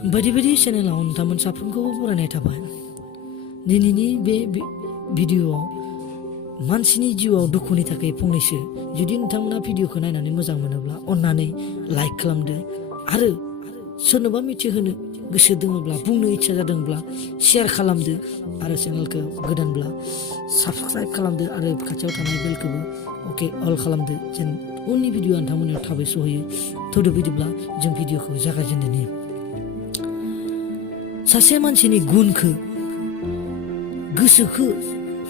बायदि बायदि चेनेलाव नोंथांमोन साफ्रोमखौबो बरायनाय थाबाय। दिनैनि बे भिडिअ'आव मानसिनि जिउआव दुखुनि थाखाय फंनैसो जुदि नोंथांमोना भिडिअ'खौ नायनानै मोजां मोनोब्ला अन्नानै लाइक खालामदो आरो सोरनोबा मिथिहोनो गोसो दङब्ला बुंनो इच्छा जादोंब्ला शेयार खालामदो आरो चेनेलखौ गोदानब्ला साबस्क्राइब खालामदो आरो खाथियाव थानाय बेलखौबो अके अल खालामदो जेन उननि भिडिअ'आ नोंथांमोननियाव थाबै सहैयो। थौदो बिदिब्ला जों भिडिअ'खौ जागायजेनदोनि। सासे मानसिनि गुनखौ गोसोखौ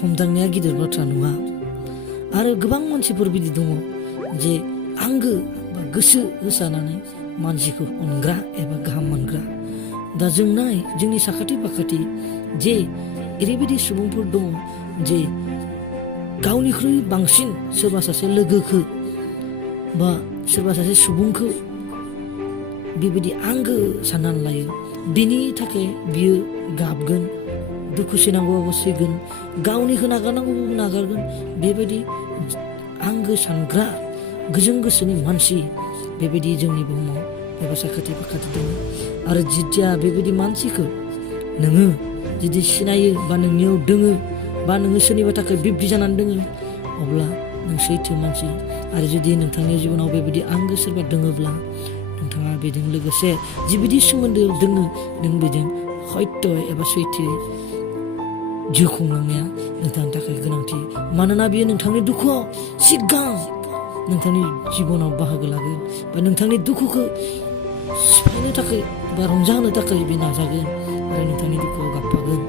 हमदांनाया गिदिर बाथ्रा नङा आरो गोबां मानसिफोर बिदि दङ जे आंगो बा गोसो होसारनानै मानसिखौ अनग्रा एबा गाहाम मोनग्रा। दा जों नाय जोंनि साखाथि फाखाथि जे ओरैबायदि सुबुंफोर दङ जे गावनिख्रुइ बांसिन सोरबा सासे लोगोखौ बा सोरबा सासे सुबुंखौ बेबायदि आंगो साननानै लायो। बिनि थाखाय बियो गाबगोन, दुखु सैनांगौबाबो सैगोन, गावनिखौ नागारनांगौबाबो नागारगोन। बेबायदि आंगो सानग्रा गोजों गोसोनि मानसि बेबायदि जोंनि बुहुमाव एबा साखाथि फाखाथि दङ। आरो जिथिया बेबायदि मानसिखौ नोङो जुदि सिनायो बा नोंनियाव दोङो बा नोङो सोरनिबा थाखाय बिब्दि जानानै दोङो अब्ला नों सैथो मानसि। आरो जुदि नोंथांनि जिबनाव बेबायदि आंगो सोरबा दोङोब्ला नोंथाङा बेजों लोगोसे जिबायदि सोमोन्दो दोङो नों बेजों सत्य एबा सैथो जिउ खुंलांनाया नोंथांनि थाखाय गोनांथि। मानोना बियो नोंथांनि दुखुआव सिगां नोंथांनि जिबनाव बाहागो लागोन बा नोंथांनि दुखुखौ सिफायनो थाखाय बा रंजाहोनो थाखाय बे नाजागोन आरो नोंथांनि दुखुआव गाबफागोन।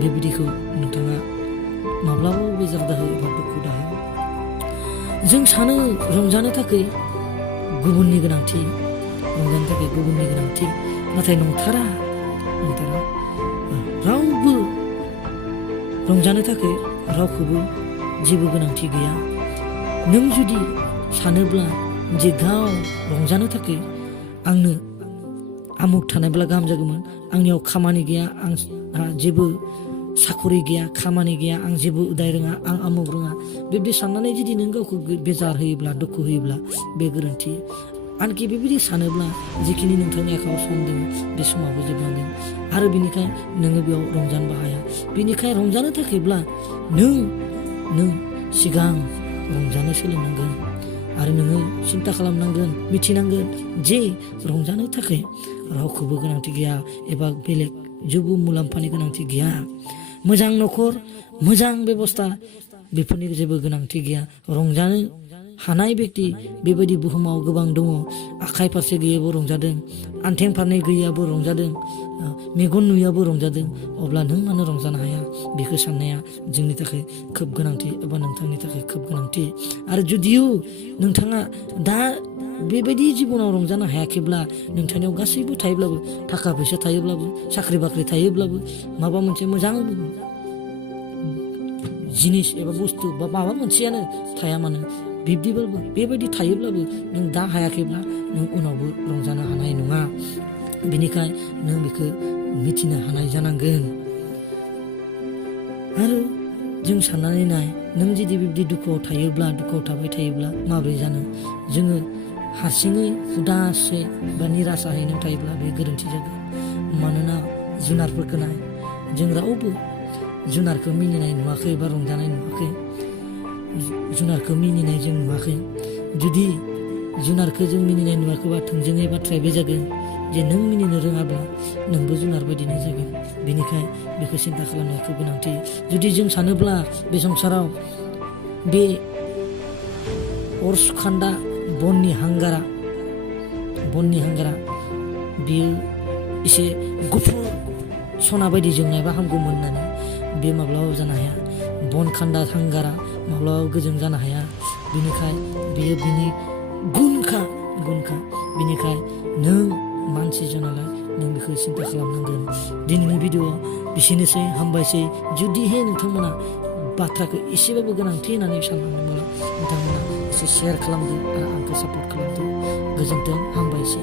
बेबायदिखौ नोंथाङा माब्लाबाबो बेजार दाहो एबा दुखु दाहो। जों सानो रंजानो थाखाय गुबुननि गोनांथि, रंजानो थाखाय गुबुननि गोनांथि, नाथाय नंथारा। रावबो रंजानो थाखाय रावखौबो जेबो गोनांथि गैया। नों जुदि सानोब्ला जे गाव रंजानो थाखाय आंनो आमुक थानायब्ला गाहाम जागौमोन, आंनियाव खामानि गैया, आंहा जेबो साखरि गैया, खामानि गैया, आं जेबो उदाय रोङा, आं आमुक रोङा, बेबायदि साननानै जुदि नों गावखौ बेजार होयोब्ला दुखु होयोब्ला बे गोरोन्थि। आनखि बेबायदि सानोब्ला जिखिनि नोंथांनि आखायाव सम दङ बे समावबो जोबलांगोन आरो बिनिखाय नोङो बेयाव रंजानोबो हाया। बिनिखाय रंजानो थाखायब्ला नों सिगां रंजानो सोलोंनांगोन आरो नोङो सिन्था खालामनांगोन, मिथिनांगोन जे रंजानो थाखाय रावखौबो गोनांथि गैया एबा बेलेग जेबो मुलाम्फानि गोनांथि गैया। मोजां न'खर, मोजां बेबस्था बेफोरनि जेबो गोनांथि गैया। रंजानो हानाय बेक्ति बेबायदि बुहुमाव गोबां दङ। आखाइ फारसे गैयाबो रंजादों, आन्थें फारनै गैयाबो रंजादों, मेगन नुयाबो रंजादों। अब्ला नों मानो रंजानो हाया? बेखौ साननाया जोंनि थाखाय खोब गोनांथि एबा नोंथांनि थाखाय खोब गोनांथि। आरो जुदियो नोंथाङा दा बेबायदि जिबनाव रंजानो हायाखैब्ला, नोंथांनियाव गासैबो थायोब्लाबो, थाखा फैसा थायोब्लाबो, साख्रि बाख्रि थायोब्लाबो, माबा मोनसे मोजां जिनिस एबा बुस्थु बा माबा मोनसेयानो थाया मानो, बिब्दिबाबो बेबायदि थायोब्लाबो नों दा हायाखैब्ला नों उनावबो रंजानो हानाय नङा। बेनिखाय नों बेखौ मिथिनो हानाय जानांगोन। आरो जों साननानै नाय, नों जुदि बिब्दि दुखुआव थायोब्ला, दुखुआव थाबाय थायोब्ला माबोरै जानो? जोङो हारसिङै उदासै बा निरासाहै नों थायोब्ला बे गोरोन्थि जागोन। मानोना जुनारफोरखौ नाय, जों रावबो जुनारखौ मिनिनाय नुवाखै बा रंजानाय नुवाखै, जुनारखौ मिनिनाय जों नुवाखै। जुदि जुनारखौ जों मिनिनाय नुवाखैबा थोंजोङै बाथ्राया बे जागोन जे नों मिनिनो रोङाब्ला नोंबो जुनार बायदिनो जागोन। बेनिखाय बेखौ सिन्था खालामनायखौ गोनांथि। जुदि जों सानोब्ला बे संसाराव बे अर सुखान्दा बननि हांगारा बियो एसे गुफुर सना बायदि जोंनायबा हामगौमोन होननानै, बे माब्लाबाबो जानो हाया। बन खान्दा हांगारा माब्लाबाबो गोजों जानो हाया। बिनिखाय बेयो बिनि गुनखा। बिनिखाय नों मानसि जानानै नों बेखौ सिन्था खालामनांगोन। दिनैनि भिडिअ'आव बिसेनोसै, हामबायसै। जुदिहाय नोंथांमोना बाथ्राखौ एसेबाबो गोनांथि होननानै साननांगौब्ला नोंथांमोना एसे शेयार खालामदो आरो आंखौ सापर्ट खालामदो। गोजोन्थों, हामबायसै।